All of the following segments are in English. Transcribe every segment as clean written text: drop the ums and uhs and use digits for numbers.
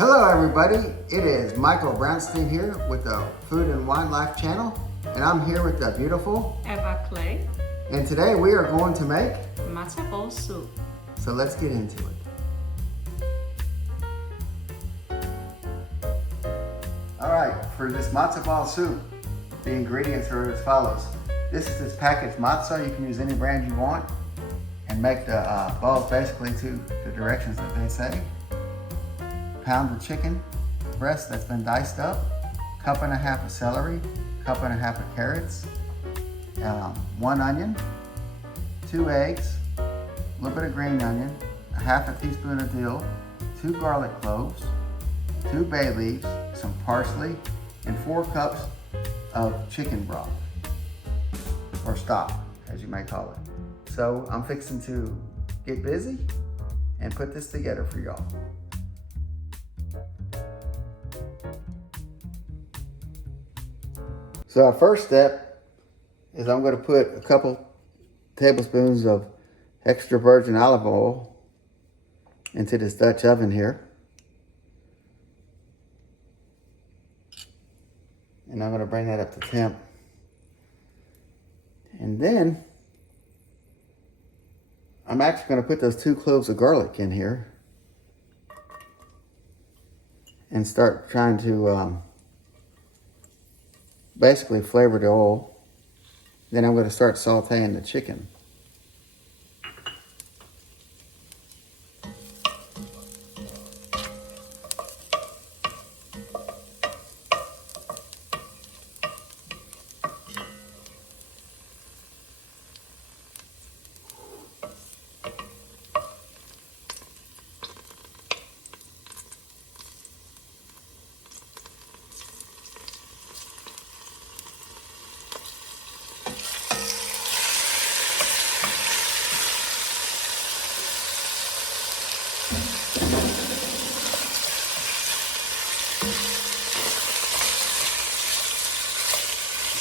Hello everybody, it is Michael Brownstein here with the Food and Wine Life channel, and I'm here with the beautiful Eva Clay. And today we are going to make Matzo Ball soup. So let's get into it. Alright, for this matzo ball soup, the ingredients are as follows. This is this packaged matzo. You can use any brand you want and make the balls basically to the directions that they say. Pound the chicken breast that's been diced up, 1.5 cups of celery, 1.5 cups of carrots, 1 onion, 2 eggs, a little bit of green onion, 1/2 teaspoon of dill, 2 garlic cloves, 2 bay leaves, some parsley, and 4 cups of chicken broth, or stock, as you may call it. So I'm fixing to get busy and put this together for y'all. So our first step is I'm going to put a couple tablespoons of extra virgin olive oil into this Dutch oven here. And I'm going to bring that up to temp. And then I'm actually going to put those 2 cloves of garlic in here and start trying to basically flavor the oil. Then I'm going to start sauteing the chicken.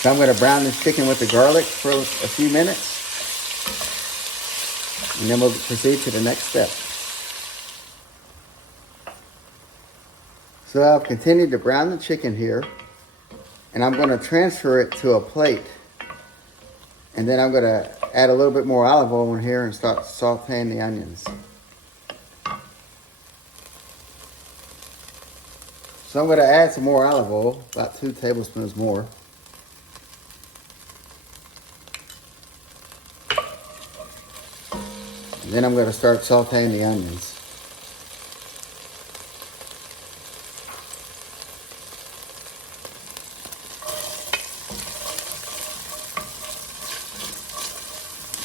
So I'm going to brown this chicken with the garlic for a few minutes, and then we'll proceed to the next step. So I've continued to brown the chicken here, and I'm going to transfer it to a plate, and then I'm going to add a little bit more olive oil in here and start sauteing the onions. So I'm going to add some more olive oil, about 2 tablespoons more. And then I'm going to start sauteing the onions.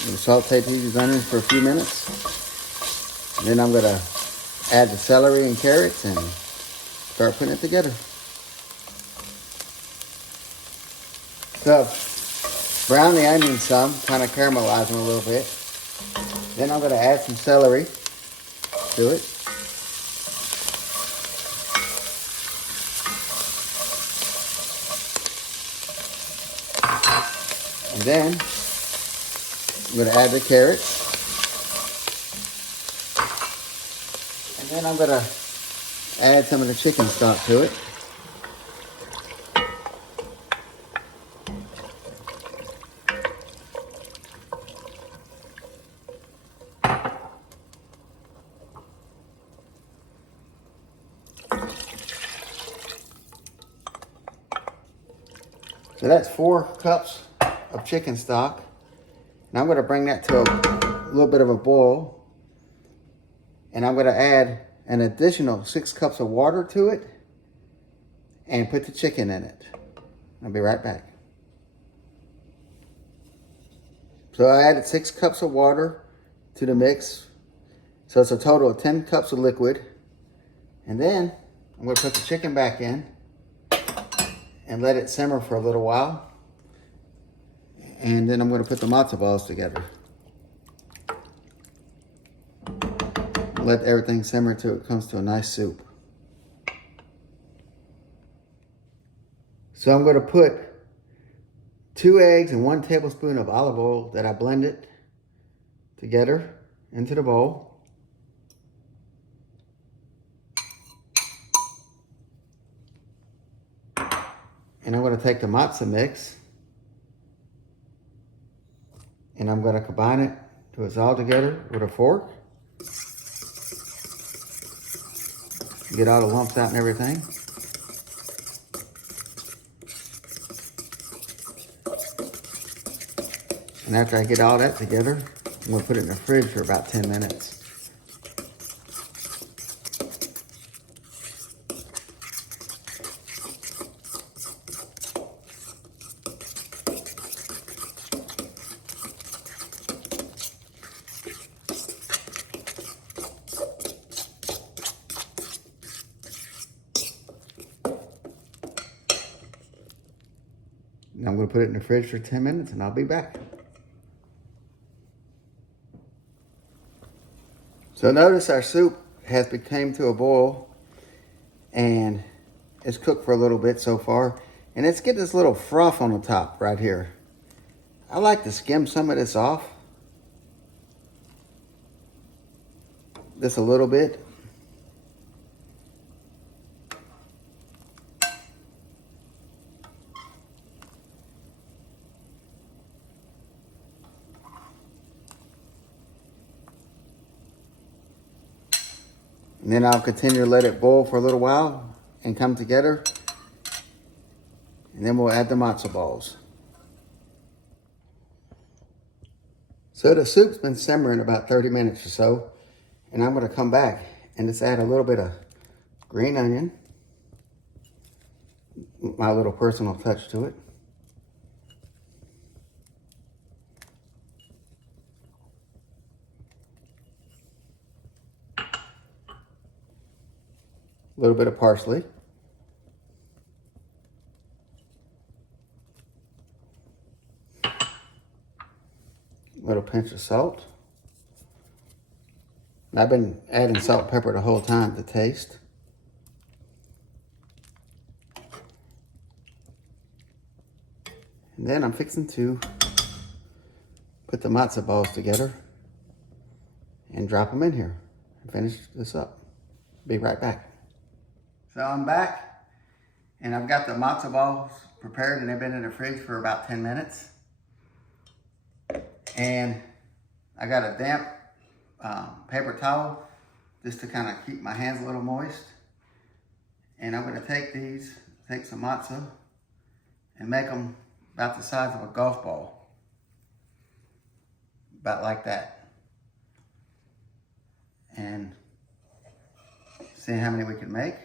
I'm going to saute these onions for a few minutes. And then I'm going to add the celery and carrots and start putting it together. So brown the onions some, kind of caramelize them a little bit. Then I'm going to add some celery to it. And then I'm going to add the carrots. And then I'm going to add some of the chicken stock to it. So that's 4 cups of chicken stock. Now I'm going to bring that to a little bit of a boil. And I'm going to add an additional 6 cups of water to it and put the chicken in it. I'll be right back. So I added 6 cups of water to the mix. So it's a total of 10 cups of liquid. And then I'm going to put the chicken back in and let it simmer for a little while. And then I'm going to put the matzo balls together. Let everything simmer until it comes to a nice soup. So I'm going to put 2 eggs and 1 tablespoon of olive oil that I blended together into the bowl. And I'm going to take the matzo mix and I'm going to combine it till it's all together with a fork. Get all the lumps out and everything. And after I get all that together, I'm going to put it in the fridge for about 10 minutes. And I'm going to put it in the fridge for 10 minutes and I'll be back. So notice our soup has become to a boil and it's cooked for a little bit so far. And it's getting this little froth on the top right here. I like to skim some of this off. Just a little bit. And then I'll continue to let it boil for a little while and come together. And then we'll add the matzo balls. So the soup's been simmering about 30 minutes or so. And I'm going to come back and just add a little bit of green onion. My little personal touch to it. A little bit of parsley. A little pinch of salt. And I've been adding salt and pepper the whole time to taste. And then I'm fixing to put the matzo balls together and drop them in here and finish this up. Be right back. So I'm back and I've got the matzo balls prepared and they've been in the fridge for about 10 minutes. And I got a damp paper towel just to kind of keep my hands a little moist. And I'm going to take some matzo and make them about the size of a golf ball. About like that. And see how many we can make.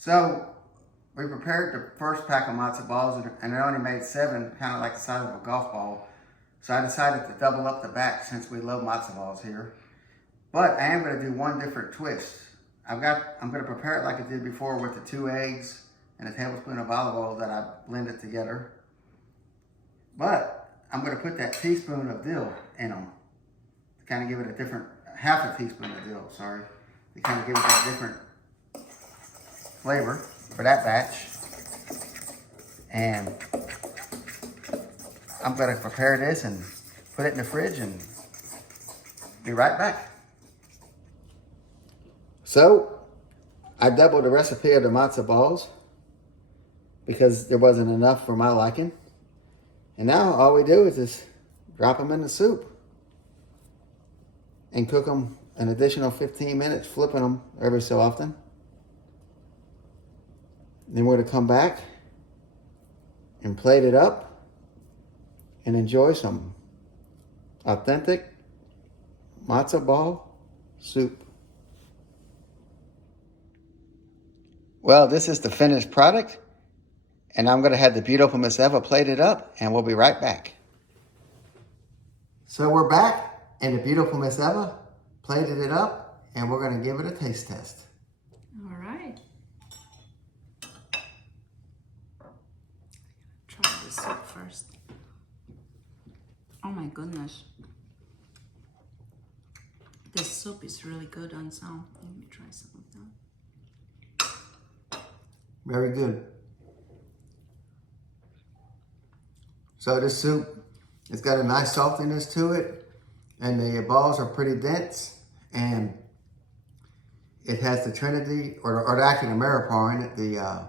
So we prepared the first pack of matzo balls and I only made 7, kind of like the size of a golf ball. So I decided to double up the batch since we love matzo balls here. But I am going to do one different twist. I'm going to prepare it like I did before with the 2 eggs and a tablespoon of olive oil that I blended together. But I'm going to put that teaspoon of dill in them to kind of give it a different, half a teaspoon of dill, sorry, to kind of give it that different flavor for that batch. And I'm going to prepare this and put it in the fridge and be right back. So I doubled the recipe of the matzo balls because there wasn't enough for my liking. And now all we do is just drop them in the soup and cook them an additional 15 minutes, flipping them every so often. Then we're going to come back and plate it up and enjoy some authentic matzo ball soup. Well, this is the finished product, and I'm going to have the beautiful Miss Eva plate it up, and we'll be right back. So we're back, and the beautiful Miss Eva plated it up, and we're going to give it a taste test. All right. Try the soup first. Oh my goodness. This soup is really good on some. Let me try some of that. Very good. So this soup, it's got a nice saltiness to it, and the balls are pretty dense, And it has the Trinity, or actually the Maripar in it, the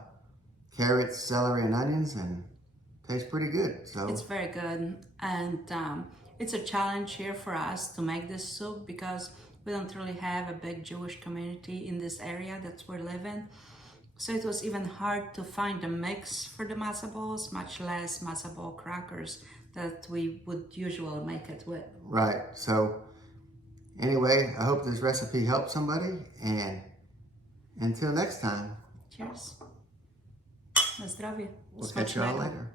carrots, celery, and onions, and tastes pretty good. So It's very good, and it's a challenge here for us to make this soup because we don't really have a big Jewish community in this area that we live in. So it was even hard to find a mix for the matzo balls, much less matzo ball crackers that we would usually make it with. right. So anyway, I hope this recipe helps somebody, and until next time, Cheers. Na zdrowie. we'll catch y'all Smacznego. later.